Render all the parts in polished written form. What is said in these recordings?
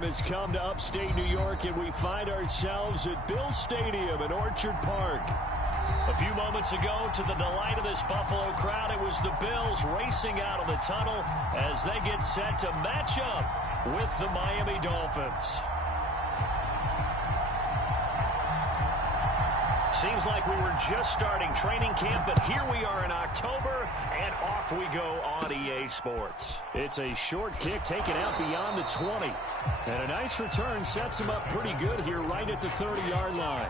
Has come to upstate New York, and we find ourselves at Bill Stadium in Orchard Park. A few moments ago, to the delight of this Buffalo crowd, it was the Bills racing out of the tunnel as they get set to match up with the Miami Dolphins. Seems like we were just starting training camp, but here we are in October, and off we go on EA Sports. It's a short kick taken out beyond the 20. And a nice return sets him up pretty good here right at the 30-yard line.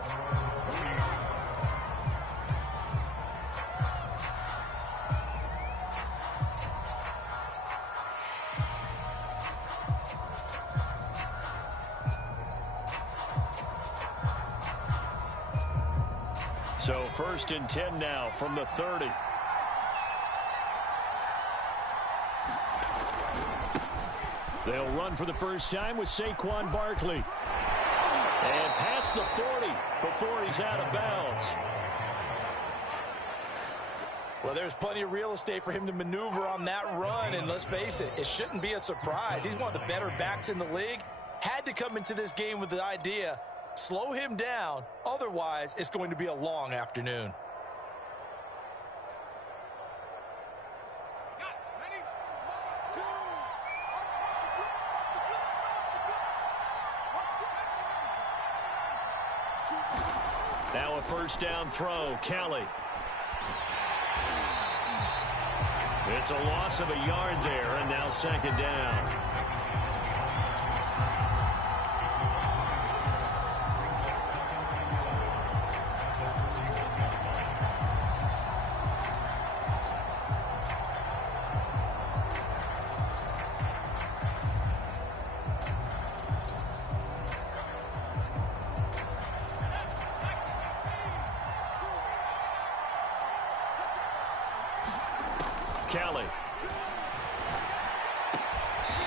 So 1st and 10 now from the 30. They'll run for the first time with Saquon Barkley. And past the 40 before he's out of bounds. Well, there's plenty of real estate for him to maneuver on that run, and let's face it, it shouldn't be a surprise. He's one of the better backs in the league. Had to come into this game with the idea, slow him down, otherwise it's going to be a long afternoon. Now a first down throw, Kelly. It's a loss of a yard there, and now 2nd down. Kelly.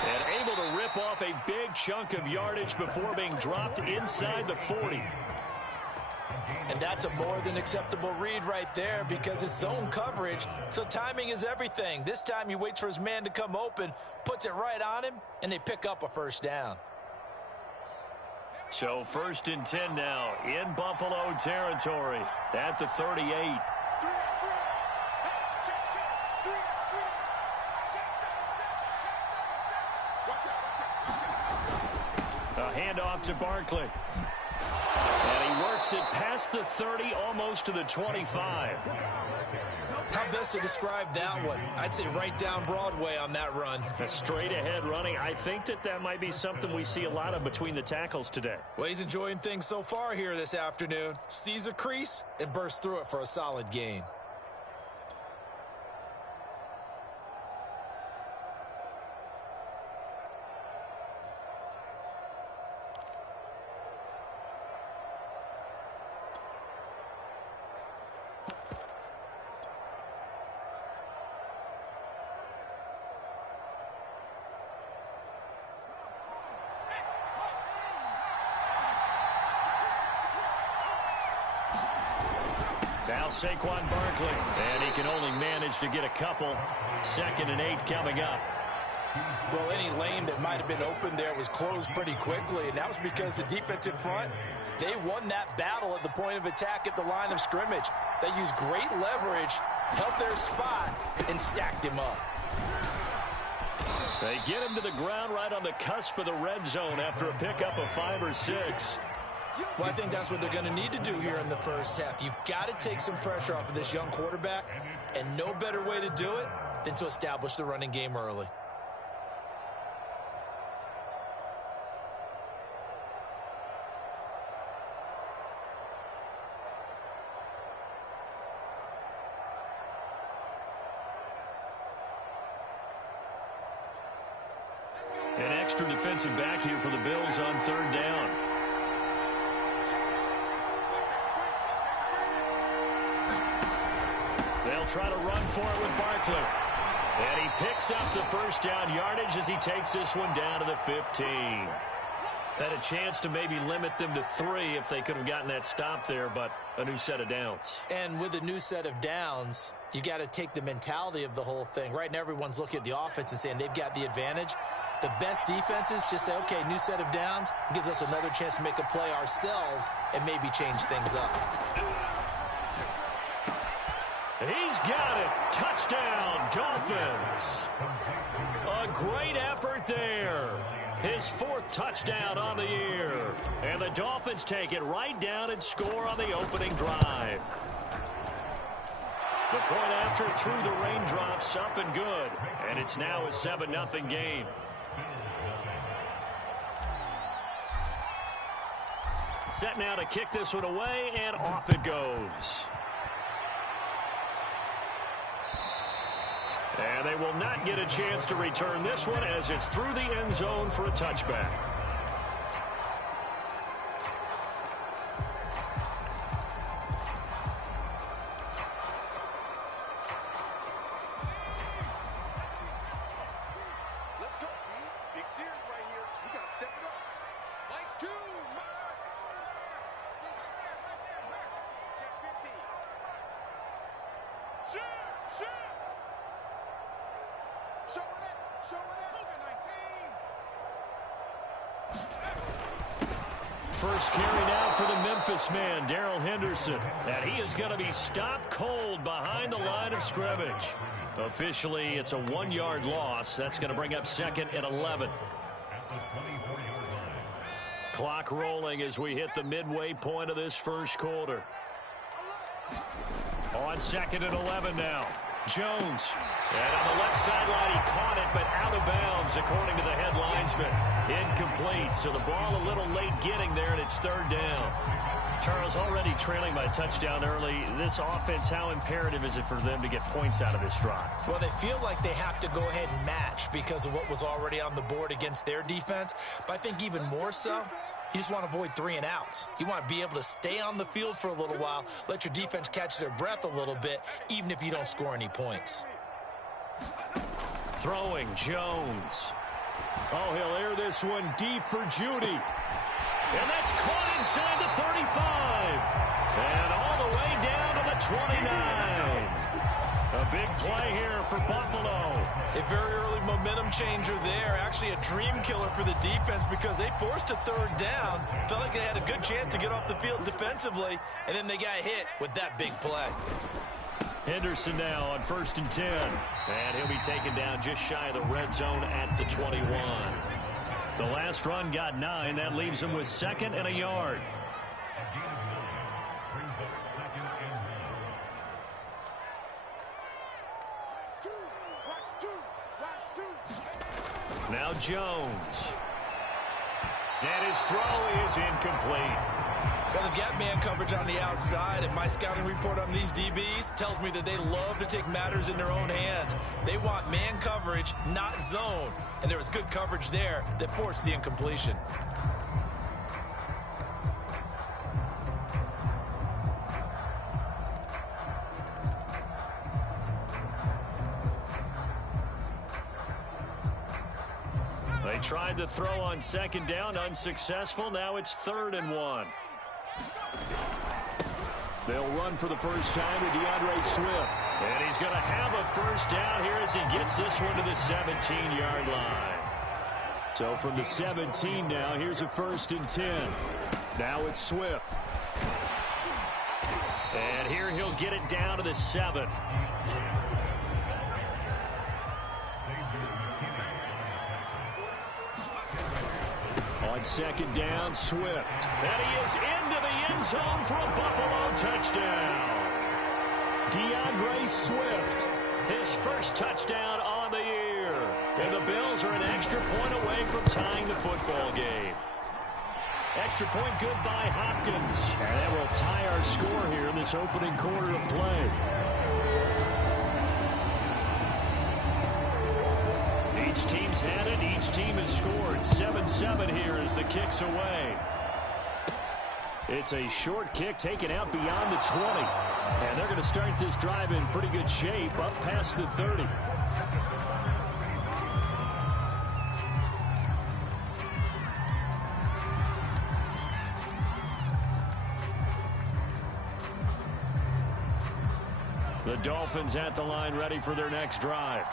And able to rip off a big chunk of yardage before being dropped inside the 40. And that's a more than acceptable read right there because it's zone coverage, so timing is everything. This time he waits for his man to come open, puts it right on him, and they pick up a first down. So 1st and 10 now in Buffalo territory at the 38. Handoff to Barkley. And he works it past the 30, almost to the 25. How best to describe that one? I'd say right down Broadway on that run. A straight ahead running. I think that might be something we see a lot of between the tackles today. Well, he's enjoying things so far here this afternoon. Sees a crease and bursts through it for a solid gain. Now Saquon Barkley, and he can only manage to get a couple. 2nd and 8 coming up. Well, any lane that might have been open there was closed pretty quickly, and that was because the defensive front, they won that battle at the point of attack at the line of scrimmage. They used great leverage, held their spot, and stacked him up. They get him to the ground right on the cusp of the red zone after a pickup of 5 or 6. Well, I think that's what they're going to need to do here in the first half. You've got to take some pressure off of this young quarterback, and no better way to do it than to establish the running game early. An extra defensive back here for the Bills on 3rd down. They'll try to run for it with Barkley. And he picks up the first down yardage as he takes this one down to the 15. Had a chance to maybe limit them to 3 if they could have gotten that stop there, but a new set of downs. And with a new set of downs, You got to take the mentality of the whole thing. Right now, everyone's looking at the offense and saying they've got the advantage. The best defenses just say, okay, new set of downs. It gives us another chance to make a play ourselves and maybe change things up. He's got it. Touchdown, Dolphins. A great effort there. His 4th touchdown on the year. And the Dolphins take it right down and score on the opening drive. The point after through the raindrops, up and good. And it's now a 7-0 game. Set now to kick this one away, and off it goes. And they will not get a chance to return this one as it's through the end zone for a touchback. Let's go, B. Big Sears right here. We got to step it up. Mike 2, Mark. Right there, Mark. Check 50. Shoot. Show it. First carry now for the Memphis man, Darrell Henderson. And he is going to be stopped cold behind the line of scrimmage. Officially, it's a 1-yard loss. That's going to bring up 2nd and 11. Clock rolling as we hit the midway point of this first quarter. On 2nd and 11 now. Jones. And on the left sideline, he caught it, but out of bounds, according to the head linesman. Incomplete, so the ball a little late getting there, and it's 3rd down. Charles, already trailing by a touchdown early. This offense, how imperative is it for them to get points out of this drive? Well, they feel like they have to go ahead and match because of what was already on the board against their defense. But I think even more so, you just want to avoid 3 and outs. You want to be able to stay on the field for a little while, let your defense catch their breath a little bit, even if you don't score any points. Throwing, Jones. Oh, he'll air this one deep for Judy. And that's caught inside the 35. And all the way down to the 29. A big play here for Buffalo. A very early momentum changer there. Actually a dream killer for the defense because they forced a 3rd down. Felt like they had a good chance to get off the field defensively. And then they got hit with that big play. Henderson now on 1st and 10. And he'll be taken down just shy of the red zone at the 21. The last run got 9. That leaves him with 2nd and a yard. Now Jones. And his throw is incomplete. Well, they've got man coverage on the outside, and my scouting report on these DBs tells me that they love to take matters in their own hands. They want man coverage, not zone. And there was good coverage there that forced the incompletion. They tried to throw on 2nd down, unsuccessful. Now it's 3rd and 1. They'll run for the first time with DeAndre Swift. And he's going to have a first down here as he gets this one to the 17-yard line. So from the 17 now, here's a 1st and 10. Now it's Swift. And here he'll get it down to the 7. On 2nd down, Swift. And he is into the end zone for a Buffalo touchdown. DeAndre Swift, his first touchdown on the year. And the Bills are an extra point away from tying the football game. Extra point good by Hopkins. And that will tie our score here in this opening quarter of play. Each team's had it. Each team has scored. 7-7 here as the kick's away. It's a short kick taken out beyond the 20. And they're going to start this drive in pretty good shape up past the 30. The Dolphins at the line ready for their next drive.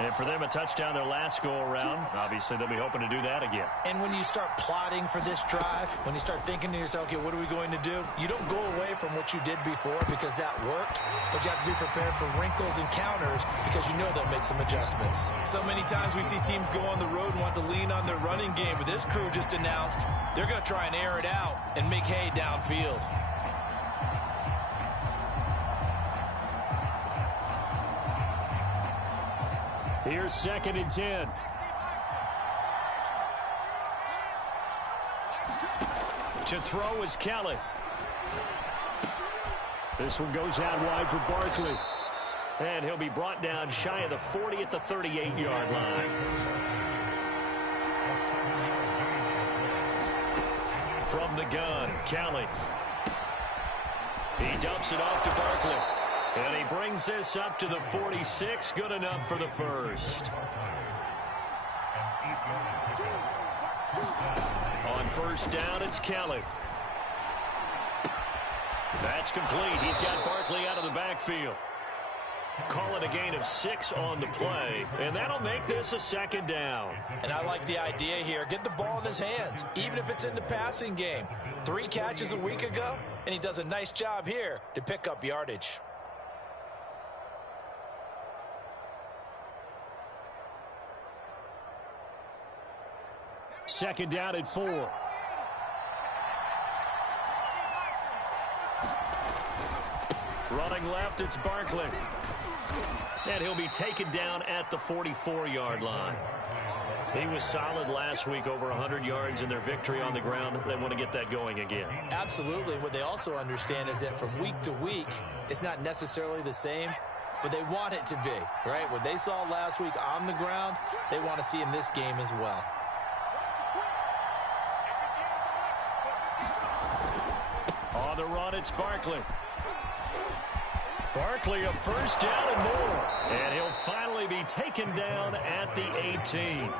And for them, a touchdown their last go-around. Obviously, they'll be hoping to do that again. And when you start plotting for this drive, when you start thinking to yourself, okay, what are we going to do? You don't go away from what you did before because that worked, but you have to be prepared for wrinkles and counters because you know they'll make some adjustments. So many times we see teams go on the road and want to lean on their running game, but this crew just announced they're going to try and air it out and make hay downfield. Here's 2nd and 10. To throw is Kelly. This one goes out wide for Barkley. And he'll be brought down shy of the 40 at the 38-yard line. From the gun, Kelly. He dumps it off to Barkley. And he brings this up to the 46. Good enough for the first. On first down, it's Kelly. That's complete. He's got Barkley out of the backfield. Call it a gain of 6 on the play, and that'll make this a 2nd down. And I like the idea here. Get the ball in his hands, even if it's in the passing game. 3 catches a week ago, and he does a nice job here to pick up yardage. Second down at 4. Running left, it's Barkley. And he'll be taken down at the 44-yard line. He was solid last week, over 100 yards in their victory on the ground. They want to get that going again. Absolutely. What they also understand is that from week to week, it's not necessarily the same, but they want it to be, right? What they saw last week on the ground, they want to see in this game as well. On the run, it's Barkley. Barkley, a first down and more. And he'll finally be taken down at the 18.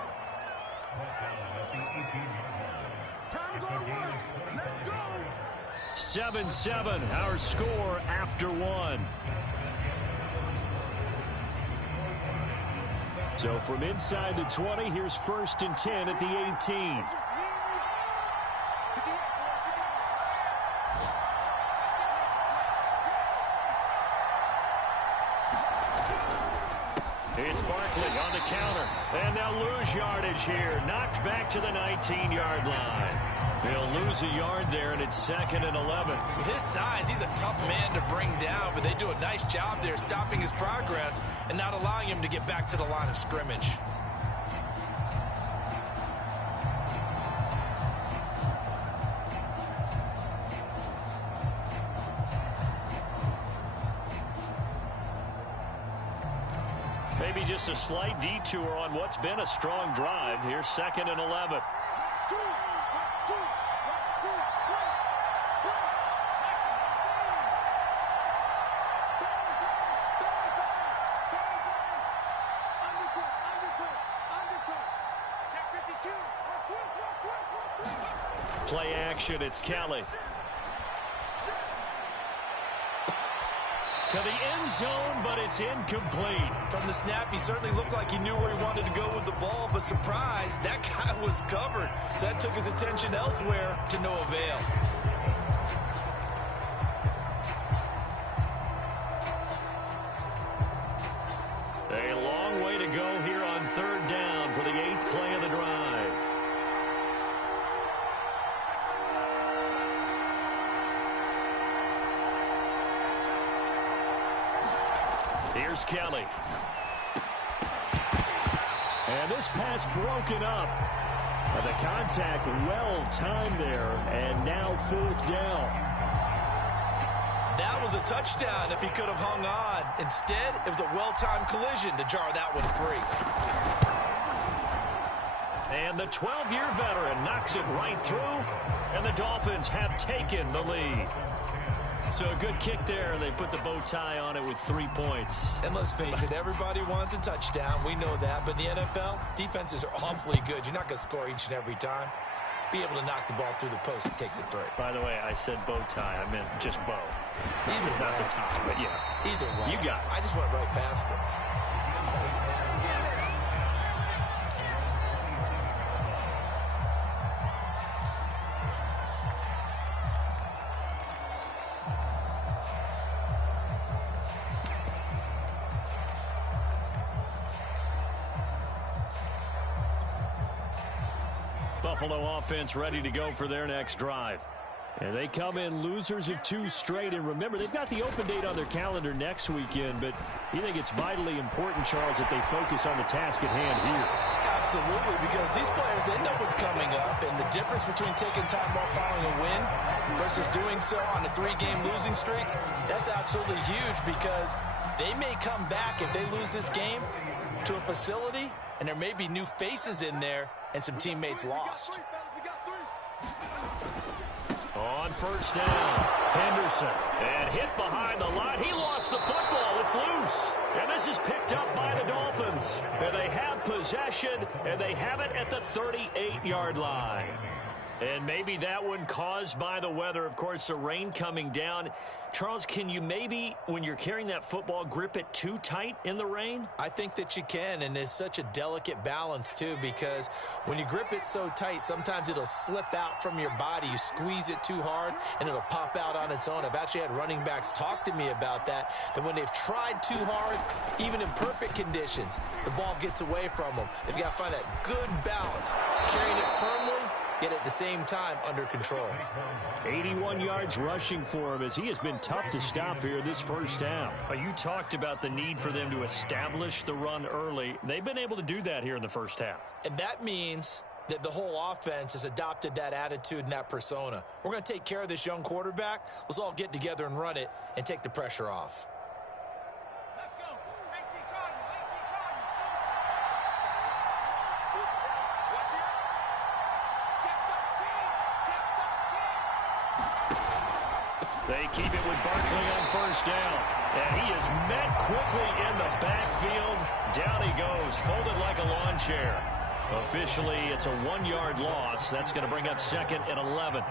7-7, our score after 1. So from inside the 20, here's 1st and 10 at the 18. It's Barkley on the counter, and they'll lose yardage here. Knocked back to the 19-yard line. They'll lose a yard there, and it's 2nd and 11. With his size, he's a tough man to bring down, but they do a nice job there stopping his progress and not allowing him to get back to the line of scrimmage. Maybe just a slight detour on what's been a strong drive. Here's 2nd and 11. Play action, it's Kelly. To the end zone, but it's incomplete. From the snap, he certainly looked like he knew where he wanted to go with the ball, but surprise, that guy was covered. So that took his attention elsewhere to no avail. A long way to go here on 3rd down for the 8th play of the drive. Here's Kelly. And this pass broken up. The contact well timed there, and now 4th down. That was a touchdown if he could have hung on. Instead, it was a well-timed collision to jar that one free. And the 12-year veteran knocks it right through, and the Dolphins have taken the lead. So a good kick there. They put the bow tie on it with 3 points. And let's face it, everybody wants a touchdown. We know that. But in the NFL, defenses are awfully good. You're not going to score each and every time. Be able to knock the ball through the post and take the 3. By the way, I said bow tie. I meant just bow. Either Not way. the top, but yeah. Either way. You got it. I just went right past it. Buffalo offense ready to go for their next drive. And they come in losers of 2 straight. And remember, they've got the open date on their calendar next weekend. But you think it's vitally important, Charles, that they focus on the task at hand here? Absolutely, because these players, they know what's coming up. And the difference between taking time off following a win versus doing so on a 3-game losing streak, that's absolutely huge because they may come back if they lose this game to a facility, and there may be new faces in there and some teammates lost. On first down, Henderson. And hit behind the line. He lost the football. It's loose. And this is picked up by the Dolphins. And they have possession, and they have it at the 38-yard line. And maybe that one caused by the weather. Of course, the rain coming down. Charles, can you maybe, when you're carrying that football, grip it too tight in the rain? I think that you can, and it's such a delicate balance, too, because when you grip it so tight, sometimes it'll slip out from your body. You squeeze it too hard, and it'll pop out on its own. I've actually had running backs talk to me about that when they've tried too hard, even in perfect conditions, the ball gets away from them. They've got to find that good balance, carrying it firmly, yet at the same time under control. 81 yards rushing for him as he has been tough to stop here this first half. You talked about the need for them to establish the run early. They've been able to do that here in the first half. And that means that the whole offense has adopted that attitude and that persona. We're going to take care of this young quarterback. Let's all get together and run it and take the pressure off. They keep it with Barkley on first down. And he is met quickly in the backfield. Down he goes, folded like a lawn chair. Officially, it's a 1-yard loss. That's going to bring up 2nd and 11.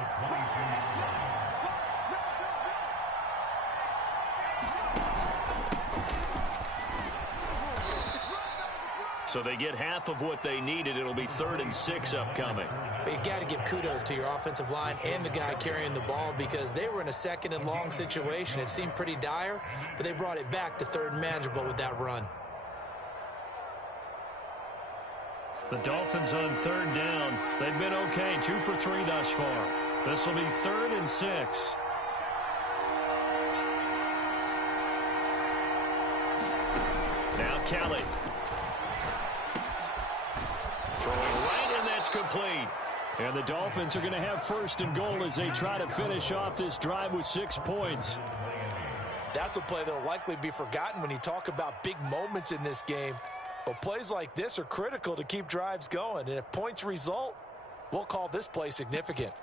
So they get half of what they needed. It'll be 3rd and 6 upcoming. You got to give kudos to your offensive line and the guy carrying the ball because they were in a 2nd and long situation. It seemed pretty dire, but they brought it back to 3rd and manageable with that run. The Dolphins on 3rd down. They've been okay, 2 for 3 thus far. This will be 3rd and 6. Now Kelly. Throwing right, and that's complete. And the Dolphins are going to have 1st and goal as they try to finish off this drive with 6 points. That's a play that will likely be forgotten when you talk about big moments in this game. But plays like this are critical to keep drives going. And if points result, we'll call this play significant.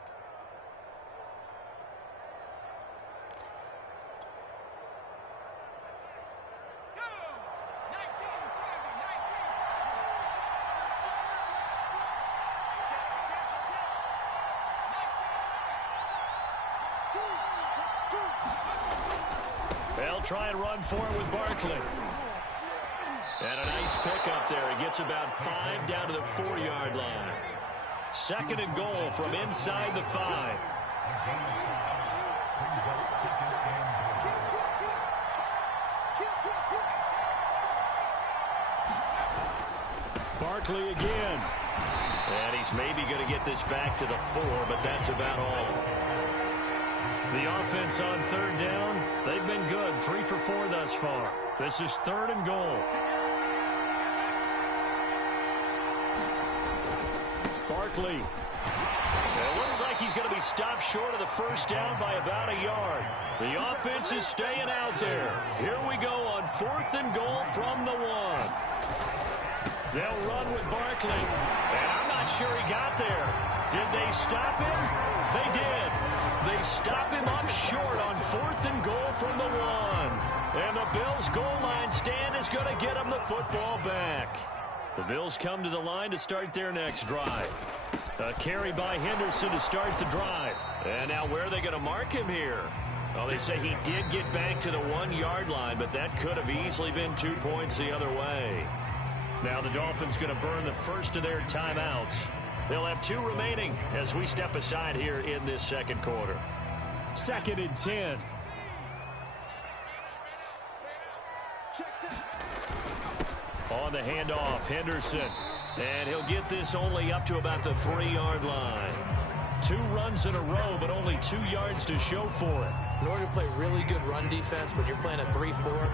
They'll try and run for it with Barkley. And a nice pick up there. He gets about 5 down to the 4-yard line. 2nd and goal from inside the 5. Barkley again. And he's maybe going to get this back to the 4, but that's about all. The offense on 3rd down, they've been good. 3 for 4 thus far. This is 3rd and goal. Barkley. It looks like he's going to be stopped short of the 1st down by about a yard. The offense is staying out there. Here we go on 4th and goal from the 1. They'll run with Barkley. And I'm not sure he got there. Did they stop him? They did. They stop him up short on 4th and goal from the 1. And the Bills' goal line stand is going to get them the football back. The Bills come to the line to start their next drive. A carry by Henderson to start the drive. And now where are they going to mark him here? Well, they say he did get back to the 1-yard line, but that could have easily been 2 points the other way. Now the Dolphins going to burn the first of their timeouts. They'll have 2 remaining as we step aside here in this second quarter. 2nd and 10. On the handoff, Henderson. And he'll get this only up to about the 3-yard line. 2 runs in a row, but only 2 yards to show for it. In order to play really good run defense when you're playing a 3-4,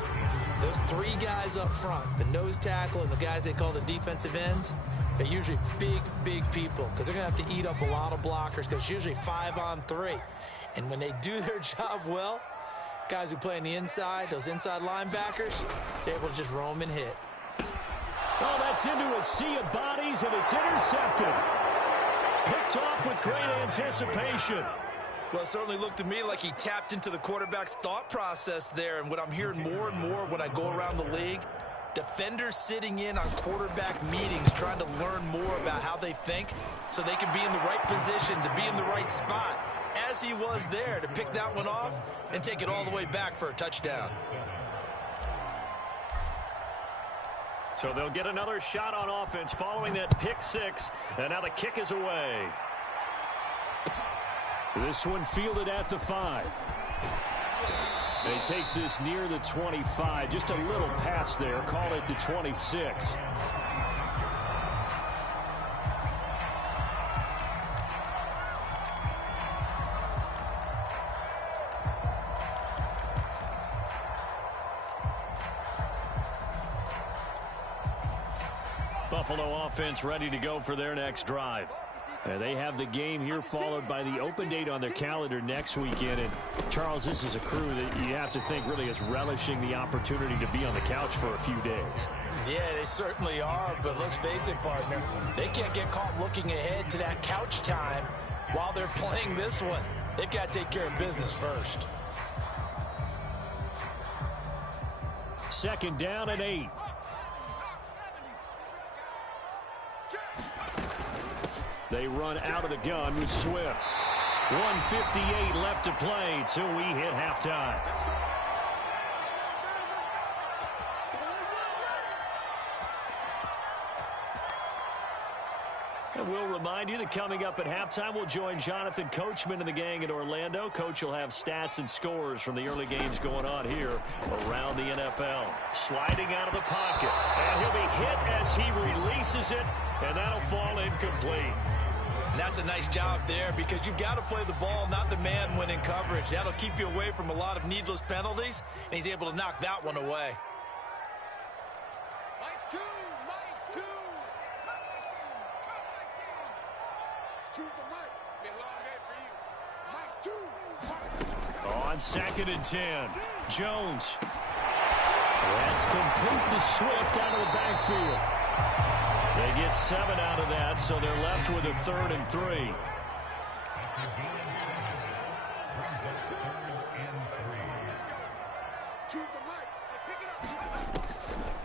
those 3 guys up front, the nose tackle and the guys they call the defensive ends, they're usually big people because they're going to have to eat up a lot of blockers because it's usually 5-on-3. And when they do their job well, guys who play on the inside, those inside linebackers, they're able to just roam and hit. Oh, that's into a sea of bodies, and it's intercepted. Picked off with great anticipation. Well, it certainly looked to me like he tapped into the quarterback's thought process there. And what I'm hearing more and more when I go around the league, defenders sitting in on quarterback meetings trying to learn more about how they think so they can be in the right position to be in the right spot, as he was there to pick that one off and take it all the way back for a touchdown. So they'll get another shot on offense following that pick 6, and now the kick is away. This one fielded at the 5. And he takes this near the 25. Just a little pass there. Call it the 26. Buffalo offense ready to go for their next drive. They have the game here followed by the open date on their calendar next weekend. And, Charles, this is a crew that you have to think really is relishing the opportunity to be on the couch for a few days. Yeah, they certainly are. But let's face it, partner, they can't get caught looking ahead to that couch time while they're playing this one. They've got to take care of business first. 2nd down and 8. They run out of the gun with Swift. 1:58 left to play till we hit halftime. And we'll remind you that coming up at halftime, we'll join Jonathan Coachman and the gang in Orlando. Coach will have stats and scores from the early games going on here around the NFL. Sliding out of the pocket. And he'll be hit as he releases it, and that'll fall incomplete. And that's a nice job there because you've got to play the ball, not the man when in coverage. That'll keep you away from a lot of needless penalties, and he's able to knock that one away. Mike 2. Choose the mic. Be a long day for you. Mike 2. On 2nd and 10, Jones. That's complete to Swift out of the backfield. They get 7 out of that, so they're left with a 3rd and 3.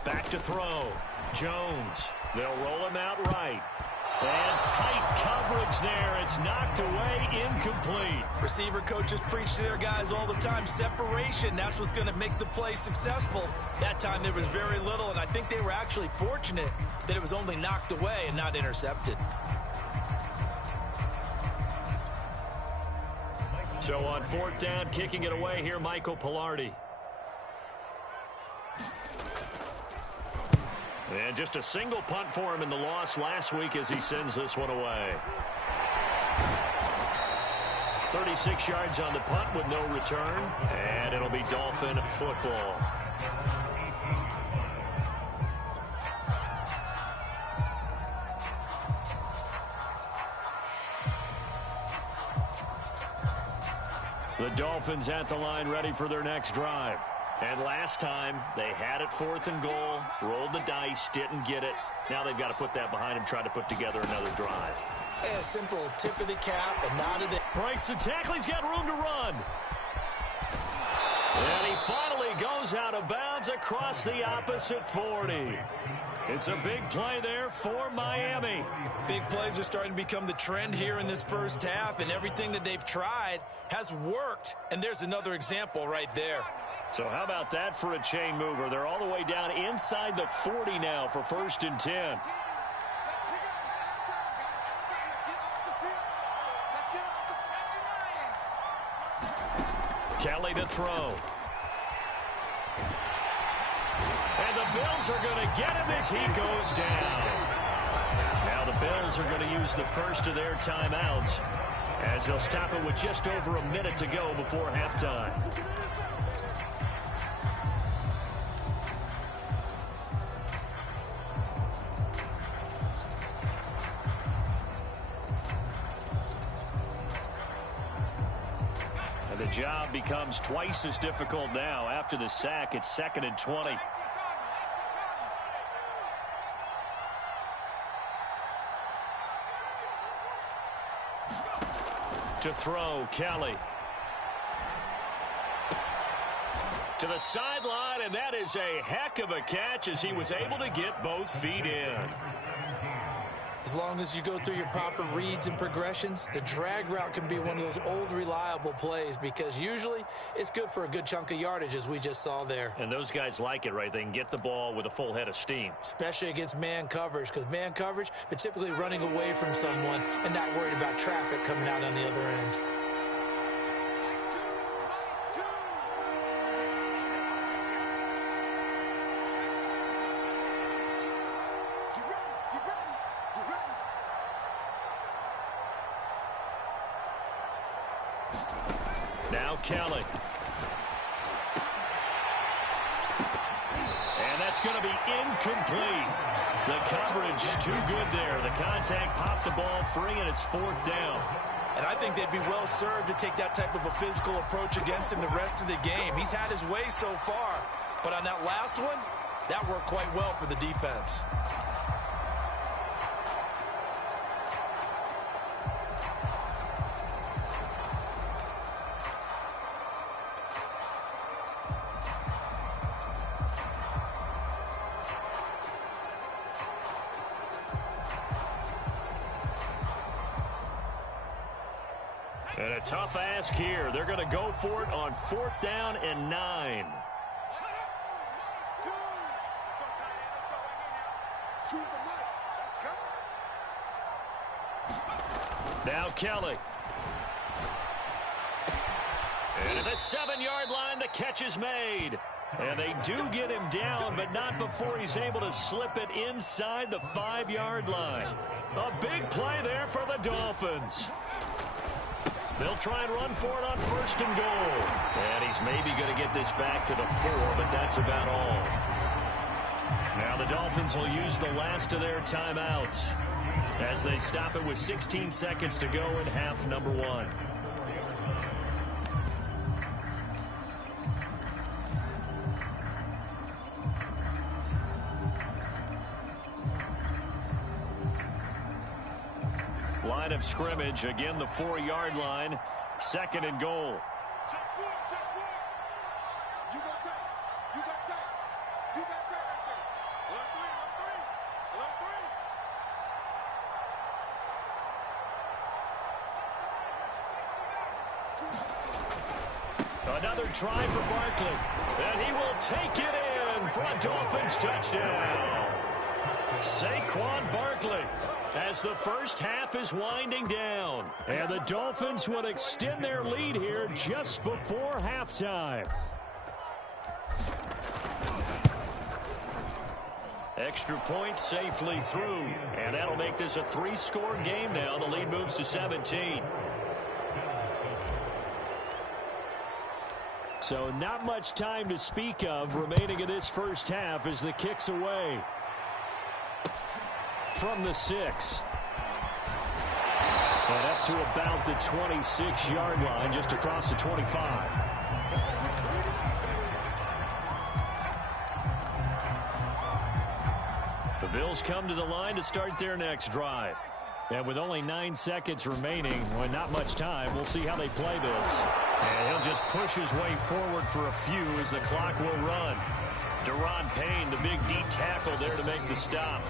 Back to throw. Jones. They'll roll him out right. And tight coverage there. It's knocked away, incomplete. Receiver coaches preach to their guys all the time. Separation, that's what's going to make the play successful. That time there was very little, and I think they were actually fortunate that it was only knocked away and not intercepted. So on 4th down, kicking it away here, Michael Pilardi. And just a single punt for him in the loss last week as he sends this one away. 36 yards on the punt with no return, and it'll be Dolphin football. The Dolphins at the line ready for their next drive. And last time, they had it 4th and goal, rolled the dice, didn't get it. Now they've got to put that behind them, try to put together another drive. A simple tip of the cap, a nod of the... Breaks the tackle, he's got room to run. And he finally goes out of bounds across the opposite 40. It's a big play there for Miami. Big plays are starting to become the trend here in this first half, and everything that they've tried has worked. And there's another example right there. So how about that for a chain mover? They're all the way down inside the 40 now for 1st and 10. Kelly to throw. And the Bills are going to get him as he goes down. Now the Bills are going to use the first of their timeouts as they'll stop it with just over a minute to go before halftime. And the job becomes twice as difficult now. After the sack, it's 2nd and 20. To throw, Kelly. To the sideline, and that is a heck of a catch as he was able to get both feet in. As long as you go through your proper reads and progressions, the drag route can be one of those old reliable plays because usually it's good for a good chunk of yardage as we just saw there. And those guys like it, right? They can get the ball with a full head of steam. Especially against man coverage, because man coverage, they're typically running away from someone and not worried about traffic coming out on the other end. Now Kelly. And that's going to be incomplete. The coverage too good there. The contact popped the ball free, and it's 4th down. And I think they'd be well served to take that type of a physical approach against him the rest of the game. He's had his way so far, but on that last one, that worked quite well for the defense. And a tough ask here. They're going to go for it on 4th down and 9. Now Kelly. And at the 7-yard line, the catch is made. And they do get him down, but not before he's able to slip it inside the 5-yard line. A big play there for the Dolphins. They'll try and run for it on 1st and goal. And he's maybe going to get this back to the 4, but that's about all. Now the Dolphins will use the last of their timeouts as they stop it with 16 seconds to go in half number 1. Line of scrimmage, again the 4-yard line, 2nd and goal. Another try for Barkley, and he will take it in for a Dolphins touchdown. Saquon Barkley, as the first half is winding down. And the Dolphins would extend their lead here just before halftime. Extra point safely through. And that'll make this a 3-score game now. The lead moves to 17. So not much time to speak of remaining in this first half as the kick's away. From the 6. And up to about the 26-yard line, just across the 25. The Bills come to the line to start their next drive. And with only 9 seconds remaining, well, not much time, we'll see how they play this. And he'll just push his way forward for a few as the clock will run. Deron Payne, the big D tackle there to make the stop.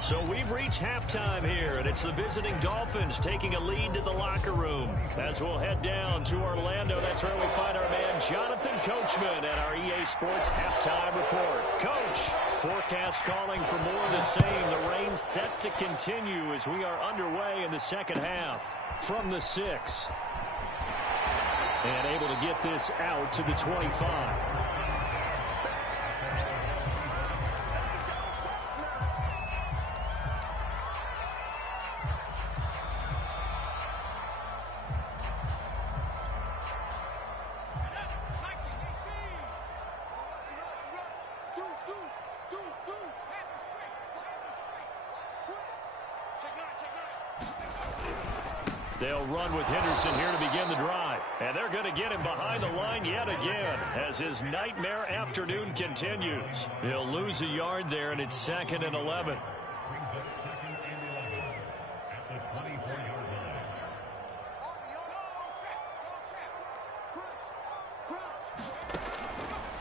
So we've reached halftime here, and it's the visiting Dolphins taking a lead to the locker room. As we'll head down to Orlando, that's where we find our man Jonathan Coachman at our EA Sports Halftime Report. Coach, forecast calling for more of the same. The rain set to continue as we are underway in the second half from the 6. And able to get this out to the 25. They'll run with Henderson here to begin the drive. And they're going to get him behind the line yet again as his nightmare afternoon continues. He'll lose a yard there, and it's 2nd and 11.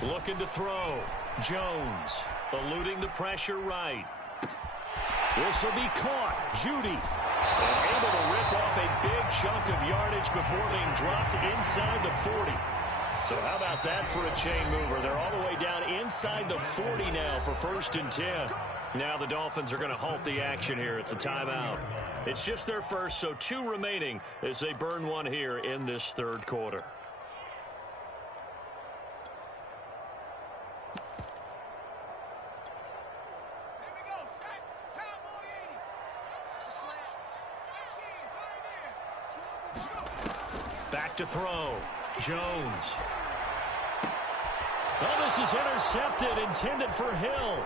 Looking to throw. Jones eluding the pressure right. This will be caught. Judy. And able to rip off a big chunk of yardage before being dropped inside the 40. So how about that for a chain mover? They're all the way down inside the 40 now for 1st and 10. Now the Dolphins are going to halt the action here. It's a timeout. It's just their first, so 2 remaining as they burn one here in this 3rd quarter. Back to throw. Jones. Oh, this is intercepted, intended for Hill.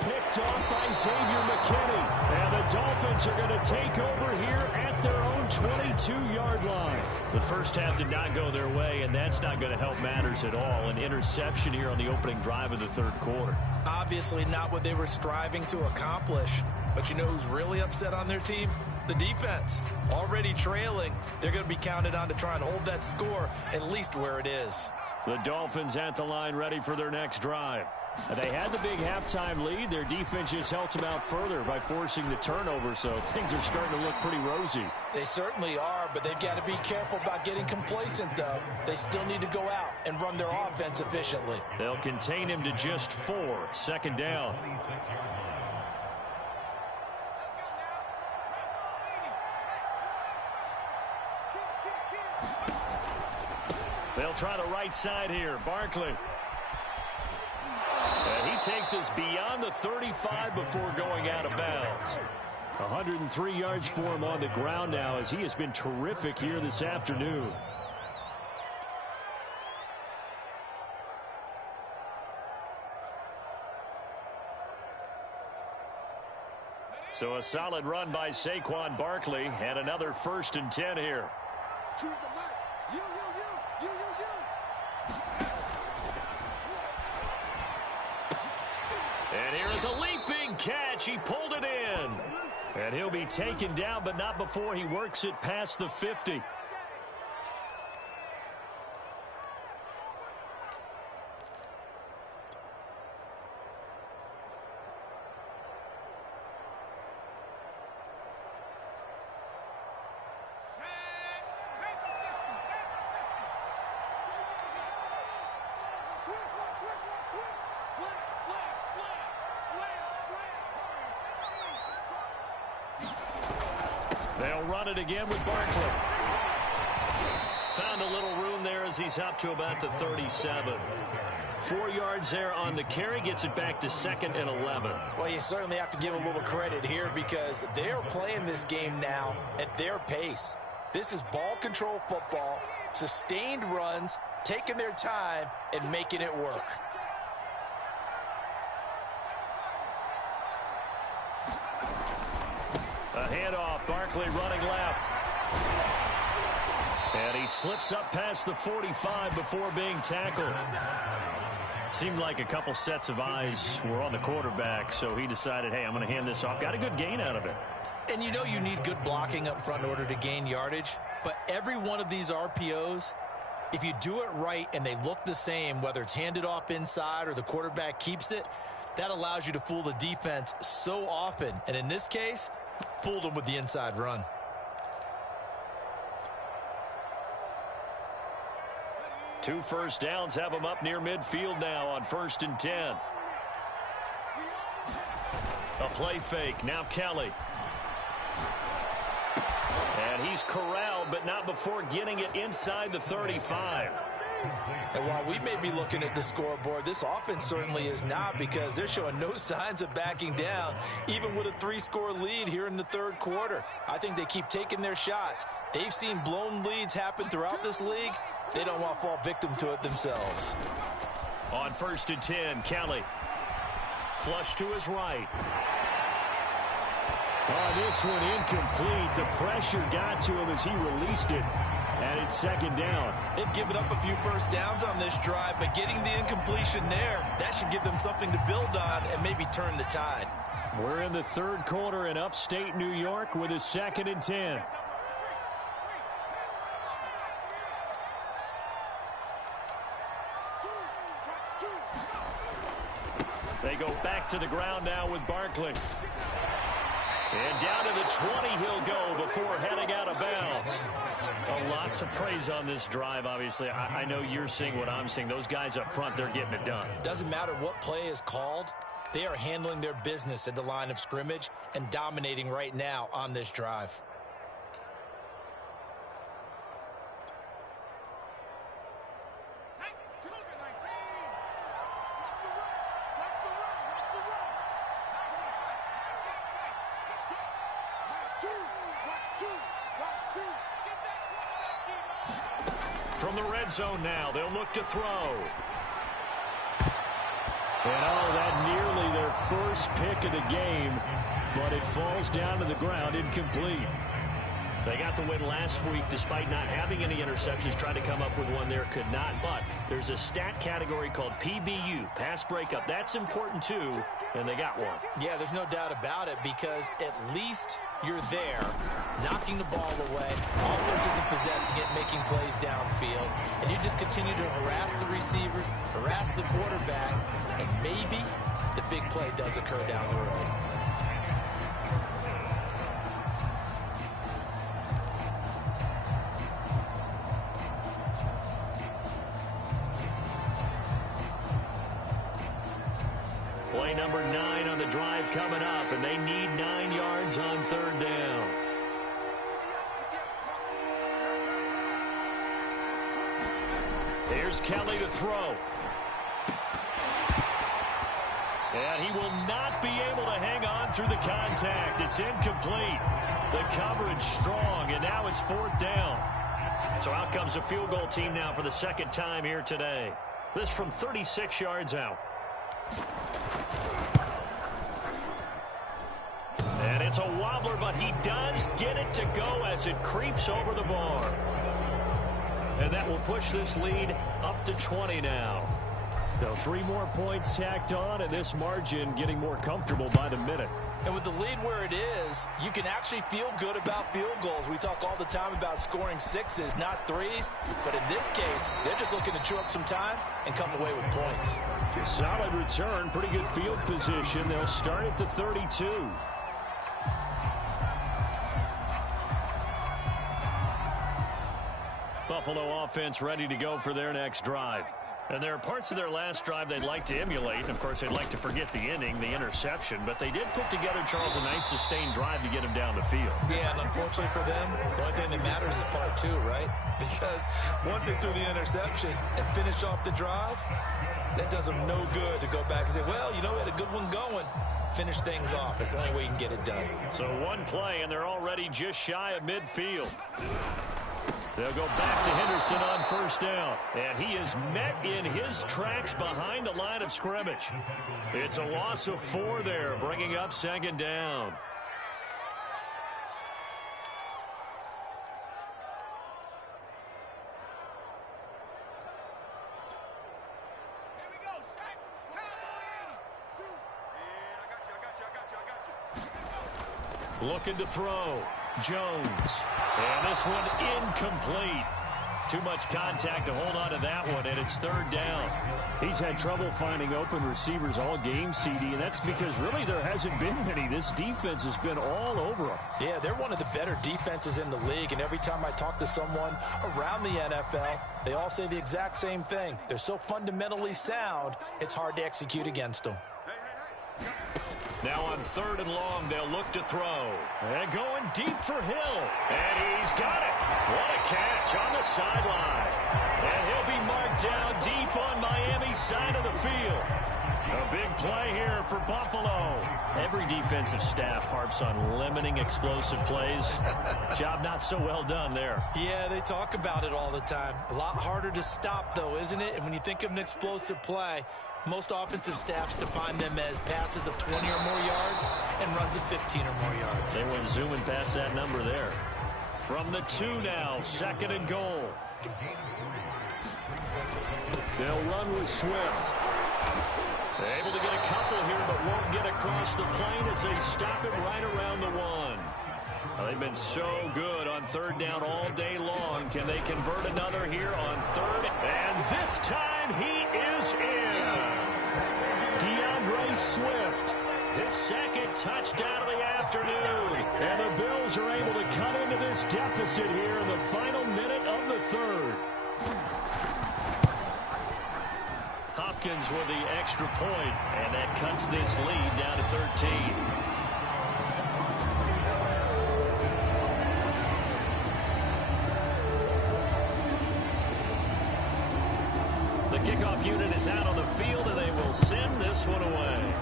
Picked off by Xavier McKinney. And the Dolphins are going to take over here at their own 22-yard line. The first half did not go their way, and that's not going to help matters at all. An interception here on the opening drive of the 3rd quarter. Obviously not what they were striving to accomplish. But you know who's really upset on their team? The defense. Already trailing. They're going to be counted on to try and hold that score at least where it is. The Dolphins at the line ready for their next drive. They had the big halftime lead. Their defense just helped them out further by forcing the turnover, so things are starting to look pretty rosy. They certainly are, but they've got to be careful about getting complacent, though. They still need to go out and run their offense efficiently. They'll contain him to just 4. 2nd down. They'll try the right side here. Barkley. And he takes us beyond the 35 before going out of bounds. 103 yards for him on the ground now as he has been terrific here this afternoon. So a solid run by Saquon Barkley and another 1st and 10 here. Choose the mark. You. And here is a leaping catch. He pulled it in. And he'll be taken down, but not before he works it past the 50. They'll run it again with Barkley. Found a little room there as he's up to about the 37. 4 yards there on the carry, gets it back to 2nd and 11. Well, you certainly have to give a little credit here because they're playing this game now at their pace. This is ball control football, sustained runs, taking their time and making it work. A handoff, Barkley running left. And he slips up past the 45 before being tackled. Seemed like a couple sets of eyes were on the quarterback, so he decided, hey, I'm going to hand this off. Got a good gain out of it. And you know you need good blocking up front in order to gain yardage, but every one of these RPOs If you do it right and they look the same, whether it's handed off inside or the quarterback keeps it, that allows you to fool the defense so often. And in this case, fooled them with the inside run. Two first downs have them up near midfield now on 1st and 10. A play fake. Now Kelly. And he's corralled, but not before getting it inside the 35. And while we may be looking at the scoreboard, this offense certainly is not, because they're showing no signs of backing down, even with a 3-score lead here in the third quarter. I think they keep taking their shots. They've seen blown leads happen throughout this league. They don't want to fall victim to it themselves. On 1st and 10, Kelly. Flush to his right. Oh, this one incomplete. The pressure got to him as he released it. And it's 2nd down. They've given up a few first downs on this drive, but getting the incompletion there, that should give them something to build on and maybe turn the tide. We're in the third quarter in upstate New York with a 2nd and 10. They go back to the ground now with Barkley. And down to the 20 he'll go before heading out of bounds. A lot to praise on this drive, obviously. I know you're seeing what I'm seeing. Those guys up front, they're getting it done. Doesn't matter what play is called. They are handling their business at the line of scrimmage and dominating right now on this drive. From the red zone now, they'll look to throw. And that nearly their first pick of the game, but it falls down to the ground incomplete. They got the win last week despite not having any interceptions. Tried to come up with one there, could not. But there's a stat category called PBU, pass breakup. That's important too, and they got one. Yeah, there's no doubt about it, because at least you're there, knocking the ball away. Offense isn't possessing it, making plays downfield. And you just continue to harass the receivers, harass the quarterback, and maybe the big play does occur down the road. Play number 9 on the drive coming up, and they need 9 yards on 3rd down. Here's Kelly to throw. And he will not be able to hang on through the contact. It's incomplete. The coverage strong, and now it's 4th down. So out comes a field goal team now for the 2nd time here today. This from 36 yards out. And it's a wobbler, but he does get it to go as it creeps over the bar. And that will push this lead up to 20 now. So 3 more points tacked on, and this margin getting more comfortable by the minute. And with the lead where it is, you can actually feel good about field goals. We talk all the time about scoring 6s, not 3s. But in this case, they're just looking to chew up some time and come away with points. Solid return, pretty good field position. They'll start at the 32. Buffalo offense ready to go for their next drive. And there are parts of their last drive they'd like to emulate. And, of course, they'd like to forget the inning, the interception. But they did put together, Charles, a nice sustained drive to get him down the field. Yeah, and unfortunately for them, the only thing that matters is part 2, right? Because once they threw the interception and finished off the drive, that does them no good to go back and say, well, you know, we had a good one going. Finish things off. That's the only way you can get it done. So one play, and they're already just shy of midfield. They'll go back to Henderson on 1st down. And he is met in his tracks behind the line of scrimmage. It's a loss of 4 there, bringing up 2nd down. Looking to throw. Jones. And this one incomplete. Too much contact to hold on to that one, and it's third down. He's had trouble finding open receivers all game, CD, and that's because really there hasn't been many. This defense has been all over him. Yeah, they're one of the better defenses in the league, and every time I talk to someone around the NFL, they all say the exact same thing. They're so fundamentally sound, it's hard to execute against them. Now on third and long, they'll look to throw. And going deep for Hill. And he's got it. What a catch on the sideline. And he'll be marked down deep on Miami's side of the field. A big play here for Buffalo. Every defensive staff harps on limiting explosive plays. Job not so well done there. Yeah, they talk about it all the time. A lot harder to stop, though, isn't it? And when you think of an explosive play, most offensive staffs define them as passes of 20 or more yards and runs of 15 or more yards. They went zooming past that number there. From the 2 now, second and goal. They'll run with Swift. They're able to get a couple here, but won't get across the plane as they stop him right around the 1. Well, they've been so good on third down all day long. Can they convert another here on third? And this time he is in. Yes. DeAndre Swift, his second touchdown of the afternoon. And the Bills are able to cut into this deficit here in the final minute of the third. Hopkins with the extra point, and that cuts this lead down to 13. The kickoff unit is out on the field, and they will send this one away.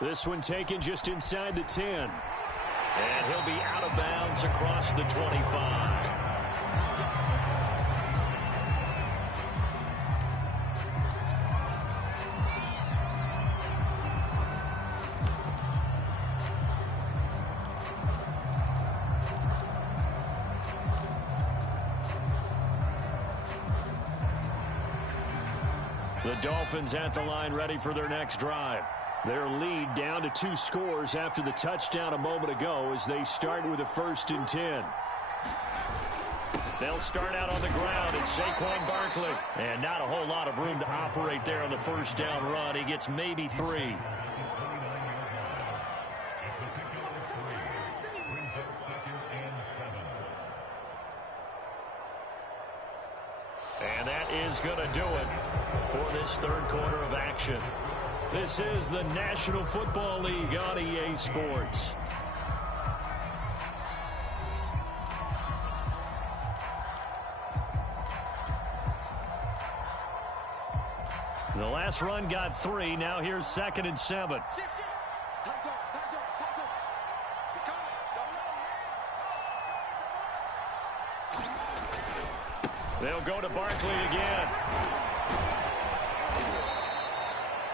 This one taken just inside the 10. And he'll be out of bounds across the 25. The Dolphins at the line ready for their next drive. Their lead down to 2 scores after the touchdown a moment ago as they start with a 1st and 10. They'll start out on the ground. It's Saquon Barkley. And not a whole lot of room to operate there on the first down run. He gets maybe 3. And that is going to do it for this third quarter of action. This is the National Football League on EA Sports. The last run got 3. Now here's 2nd and 7. They'll go to Barkley again.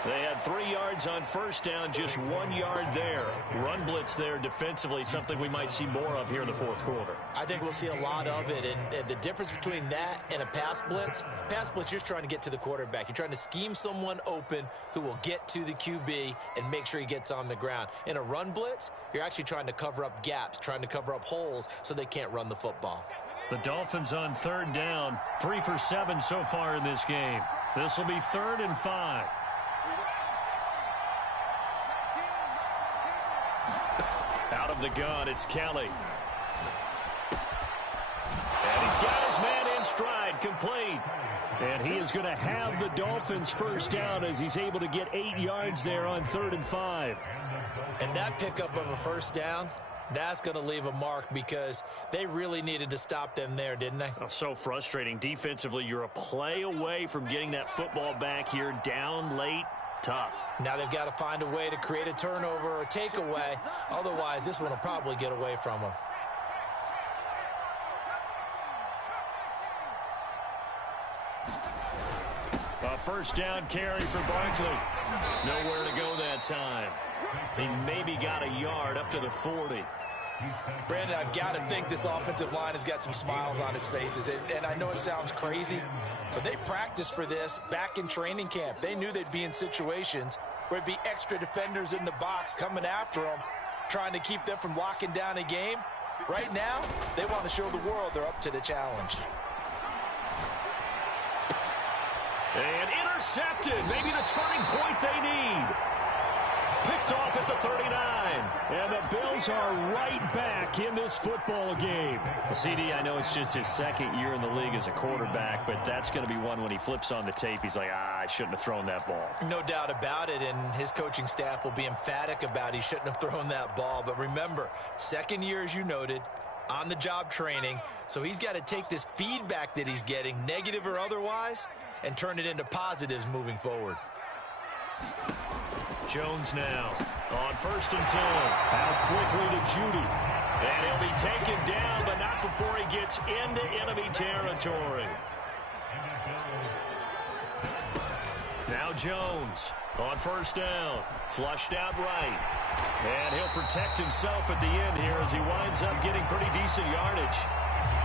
They had 3 yards on first down, just 1 yard there. Run blitz there defensively, something we might see more of here in the fourth quarter. I think we'll see a lot of it, and the difference between that and a pass blitz, you're just trying to get to the quarterback. You're trying to scheme someone open who will get to the QB and make sure he gets on the ground. In a run blitz, you're actually trying to cover up gaps, trying to cover up holes so they can't run the football. The Dolphins on third down, 3 for 7 so far in this game. This will be 3rd and 5. Out of the gun, it's Kelly. And he's got his man in stride, complete. And he is going to have the Dolphins first down as he's able to get 8 yards there on 3rd and 5. And that pickup of a first down, that's going to leave a mark because they really needed to stop them there, didn't they? Oh, so frustrating. Defensively, you're a play away from getting that football back here, down late. Tough. Now they've got to find a way to create a turnover or a takeaway. Otherwise, this one will probably get away from them. A first down carry for Barkley. Nowhere to go that time. He maybe got a yard up to the 40. Brandon, I've got to think this offensive line has got some smiles on its faces. And I know it sounds crazy, but they practiced for this back in training camp. They knew they'd be in situations where there'd be extra defenders in the box coming after them, trying to keep them from locking down a game. Right now, they want to show the world they're up to the challenge. And intercepted. Maybe the turning point they need. Picked off at the 39. And the Bills are right back in this football game. Well, CD, I know it's just his second year in the league as a quarterback, but that's going to be one when he flips on the tape. He's like, I shouldn't have thrown that ball. No doubt about it, and his coaching staff will be emphatic about he shouldn't have thrown that ball. But remember, second year, as you noted, on-the-job training, so he's got to take this feedback that he's getting, negative or otherwise, and turn it into positives moving forward. Jones now on 1st and 10. Out quickly to Judy. And he'll be taken down, but not before he gets into enemy territory. Now Jones on 1st down. Flushed out right. And he'll protect himself at the end here as he winds up getting pretty decent yardage.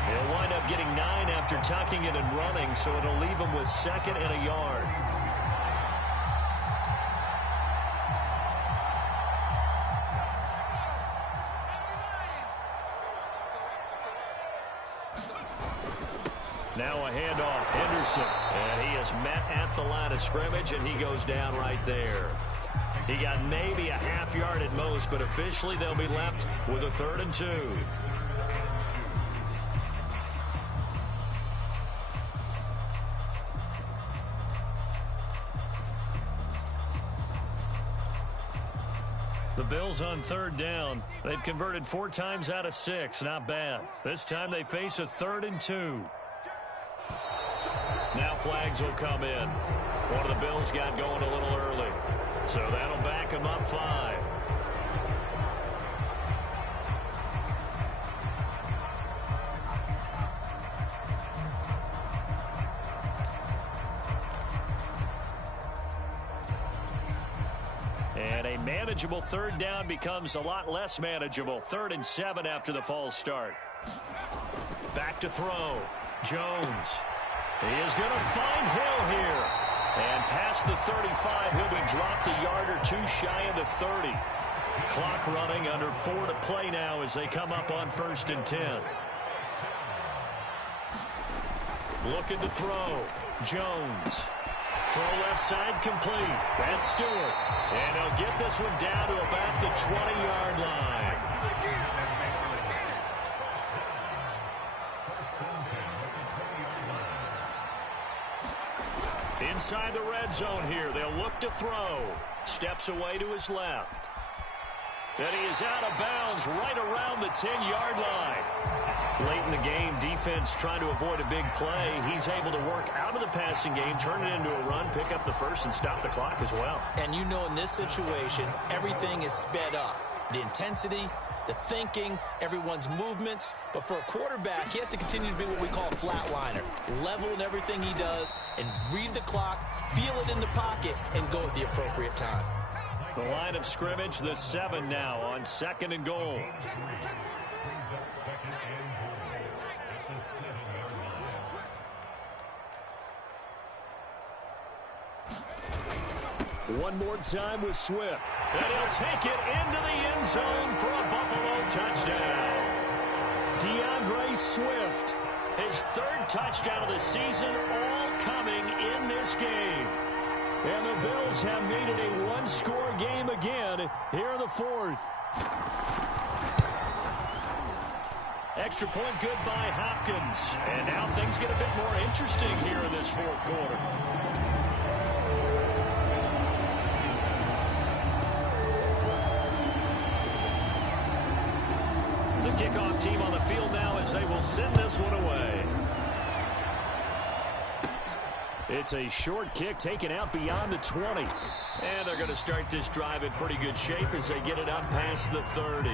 He'll wind up getting 9 after tucking it and running, so it'll leave him with 2nd and a yard. Now a handoff, Henderson, and he is met at the line of scrimmage, and he goes down right there. He got maybe a half yard at most, but officially they'll be left with a 3rd and 2. The Bills on 3rd down. They've converted 4 times out of 6. Not bad. This time they face a 3rd and 2. Now flags will come in. One of the Bills got going a little early, so that'll back them up 5. And a manageable 3rd down becomes a lot less manageable. 3rd and 7 after the false start. Back to throw. Jones. He is going to find Hill here. And past the 35, he'll be dropped a yard or 2 shy of the 30. Clock running, under 4 to play now as they come up on 1st and 10. Looking to throw. Jones. Throw left side complete. That's Stewart. And he'll get this one down to about the 20-yard line. Inside the red zone here. They'll look to throw. Steps away to his left. And he is out of bounds right around the 10-yard line. Late in the game, defense trying to avoid a big play. He's able to work out of the passing game, turn it into a run, pick up the first, and stop the clock as well. And you know in this situation, everything is sped up. The intensity, the thinking, everyone's movement. But for a quarterback, he has to continue to be what we call a flatliner. Level in everything he does and read the clock, feel it in the pocket, and go at the appropriate time. The line of scrimmage, the 7 now on 2nd and goal. One more time with Swift. And he'll take it into the end zone for a Buffalo touchdown. DeAndre Swift, his 3rd touchdown of the season, all coming in this game. And the Bills have made it a 1-score game again here in the 4th. Extra point good by Hopkins. And now things get a bit more interesting here in this 4th quarter. The kickoff team on the field now as they will send this one away. It's a short kick taken out beyond the 20. And they're going to start this drive in pretty good shape as they get it up past the 30.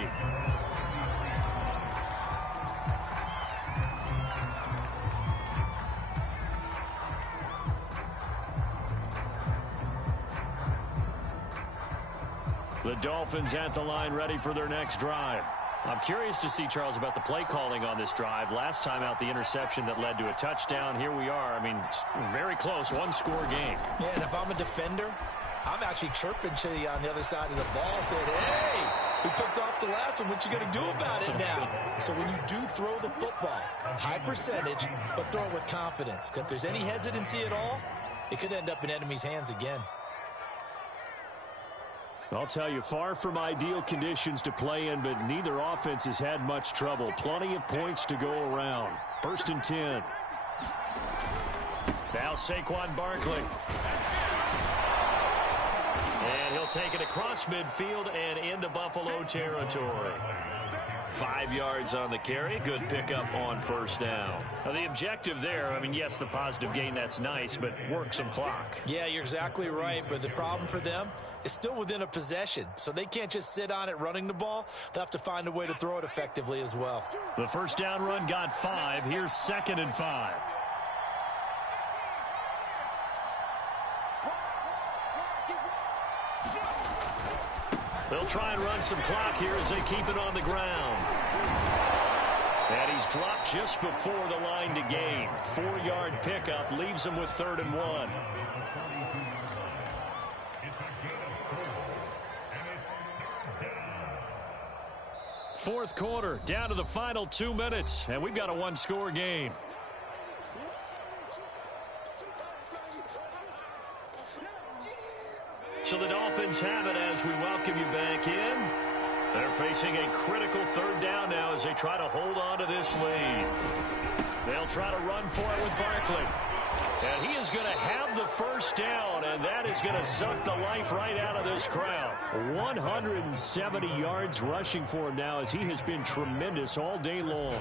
The Dolphins at the line ready for their next drive. I'm curious to see, Charles, about the play calling on this drive. Last time out, the interception that led to a touchdown. Here we are. I mean, very close, 1-score game. Yeah, and if I'm a defender, I'm actually chirping to you on the other side of the ball, saying, hey, We picked off the last one. What you going to do about it now? So when you do throw the football, high percentage, but throw it with confidence. Because if there's any hesitancy at all, it could end up in enemy's hands again. I'll tell you, far from ideal conditions to play in, but neither offense has had much trouble. Plenty of points to go around. 1st and 10. Now Saquon Barkley. And he'll take it across midfield and into Buffalo territory. 5 yards on the carry. Good pickup on 1st down. Now the objective there, I mean, yes, the positive gain, that's nice, but work some clock. Yeah, you're exactly right, but the problem for them is still within a possession, so they can't just sit on it running the ball. They'll have to find a way to throw it effectively as well. The 1st down run got 5. Here's 2nd and 5. They'll try and run some clock here as they keep it on the ground. And he's dropped just before the line to gain. 4-yard pickup leaves him with 3rd and 1. Fourth quarter, down to the final 2 minutes, and we've got a 1-score game. So the Dolphins have it as we welcome you back in. They're facing a critical 3rd down now as they try to hold on to this lead. They'll try to run for it with Barkley. And he is going to have the 1st down, and that is going to suck the life right out of this crowd. 170 yards rushing for him now as he has been tremendous all day long.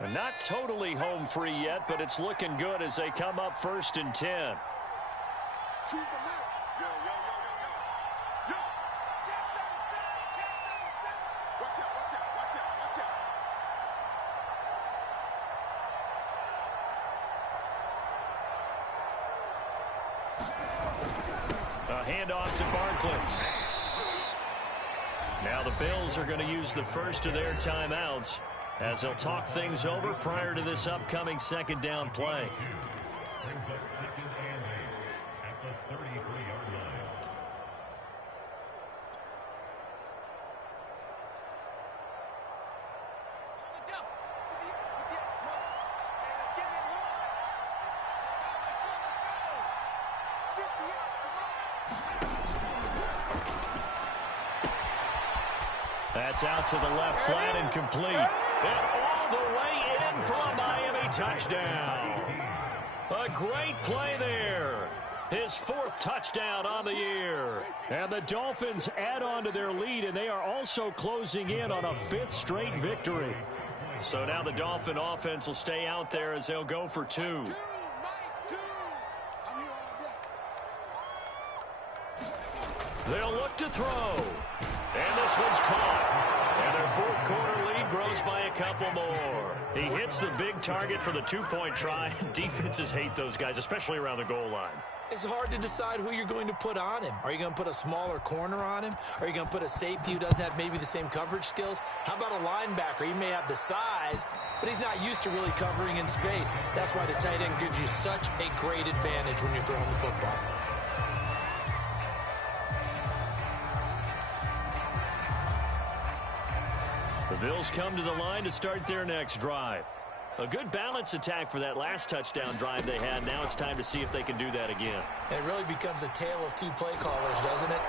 And not totally home free yet, but it's looking good as they come up 1st and 10. Choose the map. Yo, yo, yo, yo, yo. Yo. Watch out, watch out, watch out, watch out. A handoff to Barkley. Now the Bills are going to use the first of their timeouts as they'll talk things over prior to this upcoming 2nd down play. That's out to the left flat and complete. And all the way in for a Miami touchdown. A great play there. His 4th touchdown on the year. And the Dolphins add on to their lead, and they are also closing in on a 5th straight victory. So now the Dolphin offense will stay out there as they'll go for 2. They'll look to throw. And this one's caught. And their 4th quarter lead grows by a couple more. He hits the big target for the 2-point try. Defenses hate those guys, especially around the goal line. It's hard to decide who you're going to put on him. Are you going to put a smaller corner on him? Are you going to put a safety who doesn't have maybe the same coverage skills? How about a linebacker? He may have the size, but he's not used to really covering in space. That's why the tight end gives you such a great advantage when you're throwing the football. The Bills come to the line to start their next drive. A good balance attack for that last touchdown drive they had. Now it's time to see if they can do that again. And it really becomes a tale of 2 play callers, doesn't it?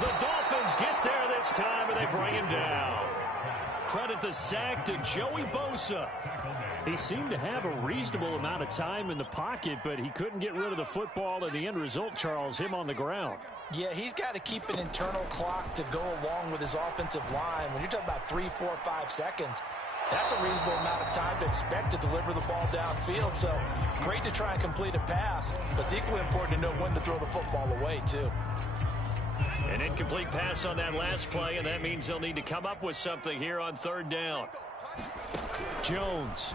The Dolphins get there this time, and they bring him down. Credit the sack to Joey Bosa. He seemed to have a reasonable amount of time in the pocket, but he couldn't get rid of the football, and the end result, Charles, him on the ground. Yeah, he's got to keep an internal clock to go along with his offensive line. When you're talking about 3, 4, 5 seconds, that's a reasonable amount of time to expect to deliver the ball downfield. So great to try and complete a pass, but it's equally important to know when to throw the football away, too. An incomplete pass on that last play, and that means they'll need to come up with something here on 3rd down. Jones.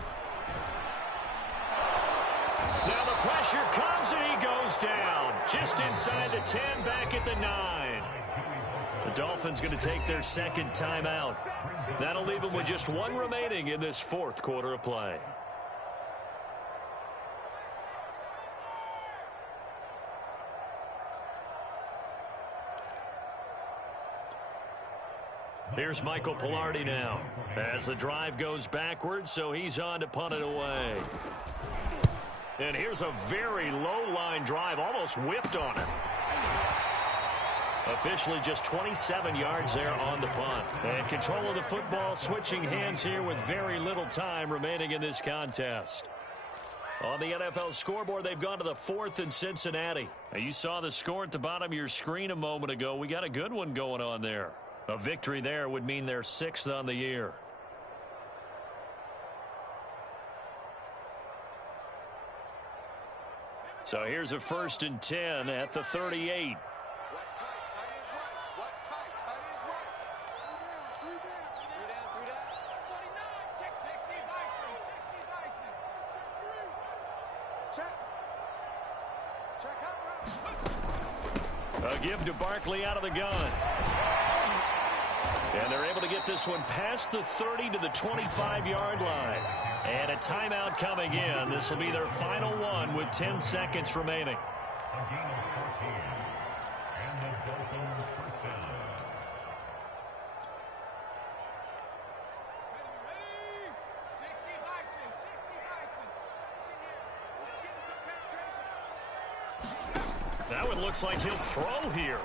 Now the pressure comes, and he goes down. Just inside the 10, back at the 9. The Dolphins going to take their 2nd timeout. That'll leave them with just 1 remaining in this 4th quarter of play. Here's Michael Pilardi now as the drive goes backwards, so he's on to punt it away. And here's a very low-line drive, almost whiffed on it. Officially just 27 yards there on the punt. And control of the football switching hands here with very little time remaining in this contest. On the NFL scoreboard, they've gone to the 4th in Cincinnati. Now, you saw the score at the bottom of your screen a moment ago. We got a good one going on there. A victory there would mean they're 6th on the year. So here's a 1st and 10 at the 38. A give to Barkley out of the gun. And they're able to get this one past the 30 to the 25-yard line. And a timeout coming in. This will be their final one with 10 seconds remaining. That one looks like he'll throw here.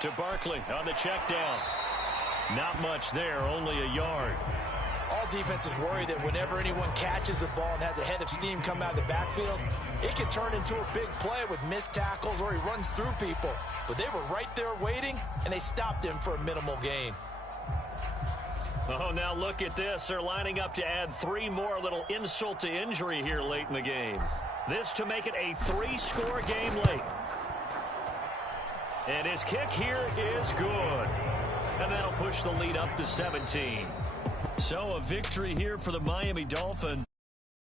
To Barkley on the check down. Not much there, only a yard. All defenses worry that whenever anyone catches the ball and has a head of steam come out of the backfield, it can turn into a big play with missed tackles or he runs through people. But they were right there waiting, and they stopped him for a minimal gain. Oh, now look at this. They're lining up to add 3 more, little insult to injury here late in the game. This to make it a 3-score game late. And his kick here is good. And that'll push the lead up to 17. So a victory here for the Miami Dolphins.